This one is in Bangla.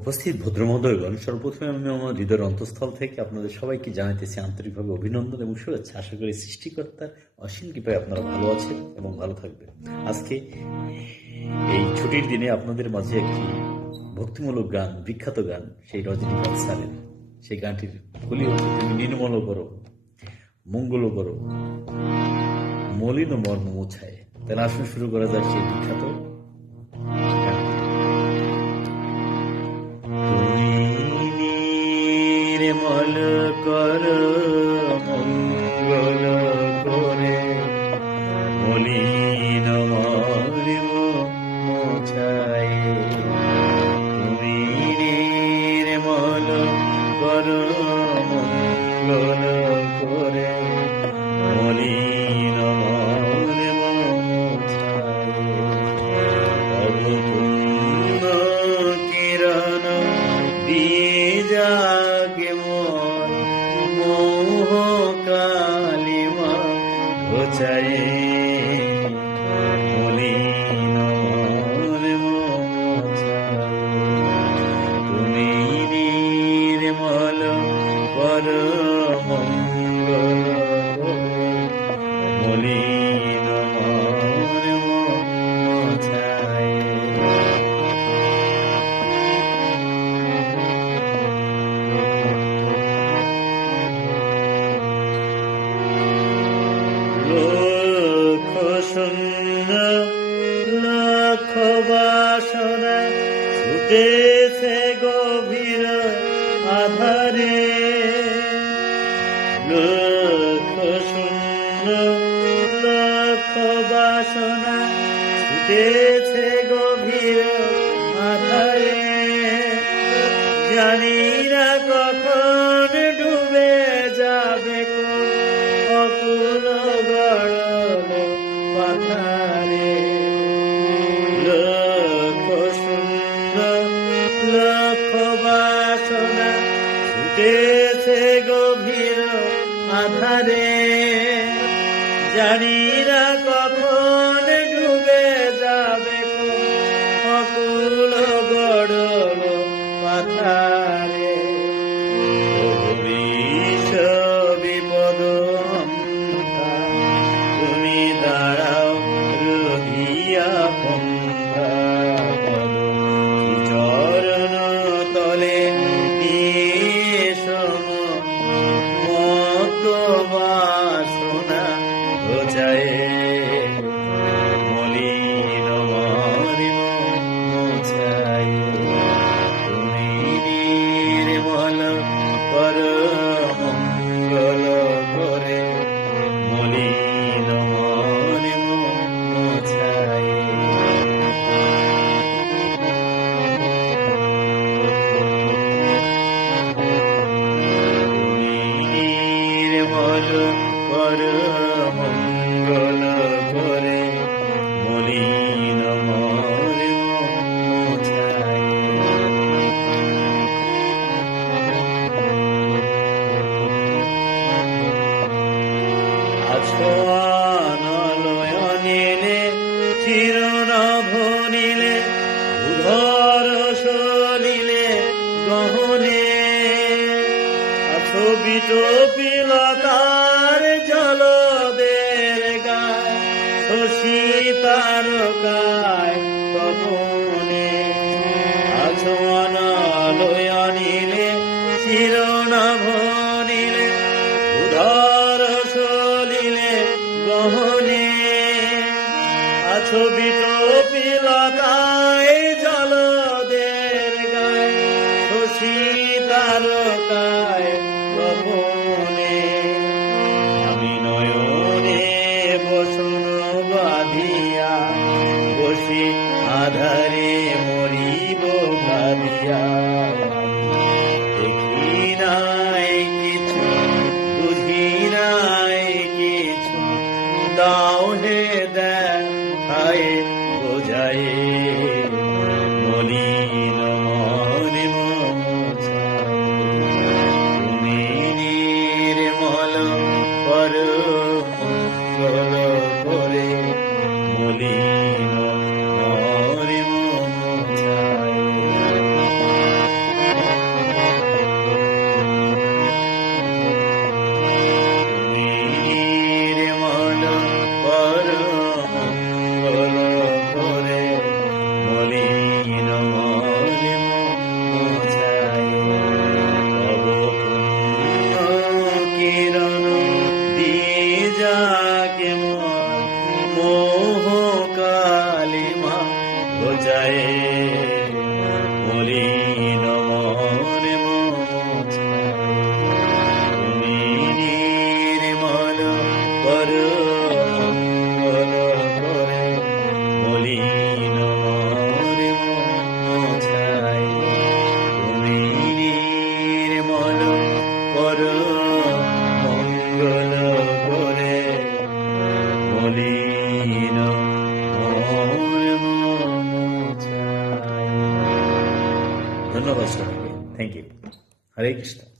উপস্থিত ভদ্রমহোদয়গণ, সর্বপ্রথমে আমি আমার হৃদয়ের অন্তঃস্থল থেকে আপনাদের সবাইকে জানাইতেছি আন্তরিকভাবে অভিনন্দন এবং শুভেচ্ছা। আশা করি সৃষ্টিকর্তার অসীম কৃপায় আপনারা ভালো আছেন এবং ভালো থাকবেন। আজকে এই ছুটির দিনে আপনাদের মাঝে একটি ভক্তিমূলক গান, বিখ্যাত গান, সেই রজনীকান্ত স্যারের সেই গানটির কলি হচ্ছে, তুমি নির্মল করো, মঙ্গল করো, মলিন মর্ম মোছায়। তাহলে আসুন শুরু করা যাক সেই বিখ্যাত গানটি। নির্মল কর মঙ্গল করে, মলিন মর্ম মোছায়। তুমি নির্মল কর মঙ্গল করে, মলিন মর্ম মোছায়। অবপূর্ণ কিরণ দিয়ে জাগে মন, মোহ কালিমা ঘোচায়ে। মলিন মর্ম মোছায়। তুমি নির্মল কর মঙ্গল করে, মলিন মর্ম মোছায়। লক্ষ শূন্য লক্ষ বাসনা ছুটেছে গভীর আধারে। লক্ষ শূন্য লক্ষ বাসনা ছুটেছে গভীর আধারে। জানি না কখন ডুবে যাবে কোন অকুল গড়ল পাথারে। লক্ষ শূন্য লক্ষ বাসনা ছুটেছে গভীর আধারে। জানি না কখন ডুবে যাবে কোন অকুল গড়ল পাথারে। বিপদ তুমি দাঁড়াও রহিয়া পন্থা, চরণ তলে নিয়ে মত বাসনা ঘোচায়ে। মলিন মর্ম মোছায়। তুমি নির্মল কর মঙ্গল করে, মলিন মর্ম মোছায়। তুমি নির্মল কর মঙ্গল করে, মলিন মর্ম মোছায়। আছো আনলয়নিলে চিরনভ নীলে, উধর সলিলে গহনে। আছো বিটপিলতার জলদের গায়, শশী তারকায় তপনে। আছো আনলয়নিলে চিরনভ নীলে, উধর সলিলে গহনে। আছো বিটপিলতায় জলদের গায়, শশী তারকায় তপনে। আমি নয়নে বসন বাঁধিয়া, বসি আধারে মরিব ভাবিয়া। দেখি নাই কিছু, বুঝি নাই কিছু, দাও হে দেখায় বোঝায়ে। মলিন মর্ম মোছায়। তুমি নির্মল কর মঙ্গল করে, মলিন মর্ম মোছায়। ধন্যবাদ সবাইকে। Thank you. হরে কৃষ্ণ।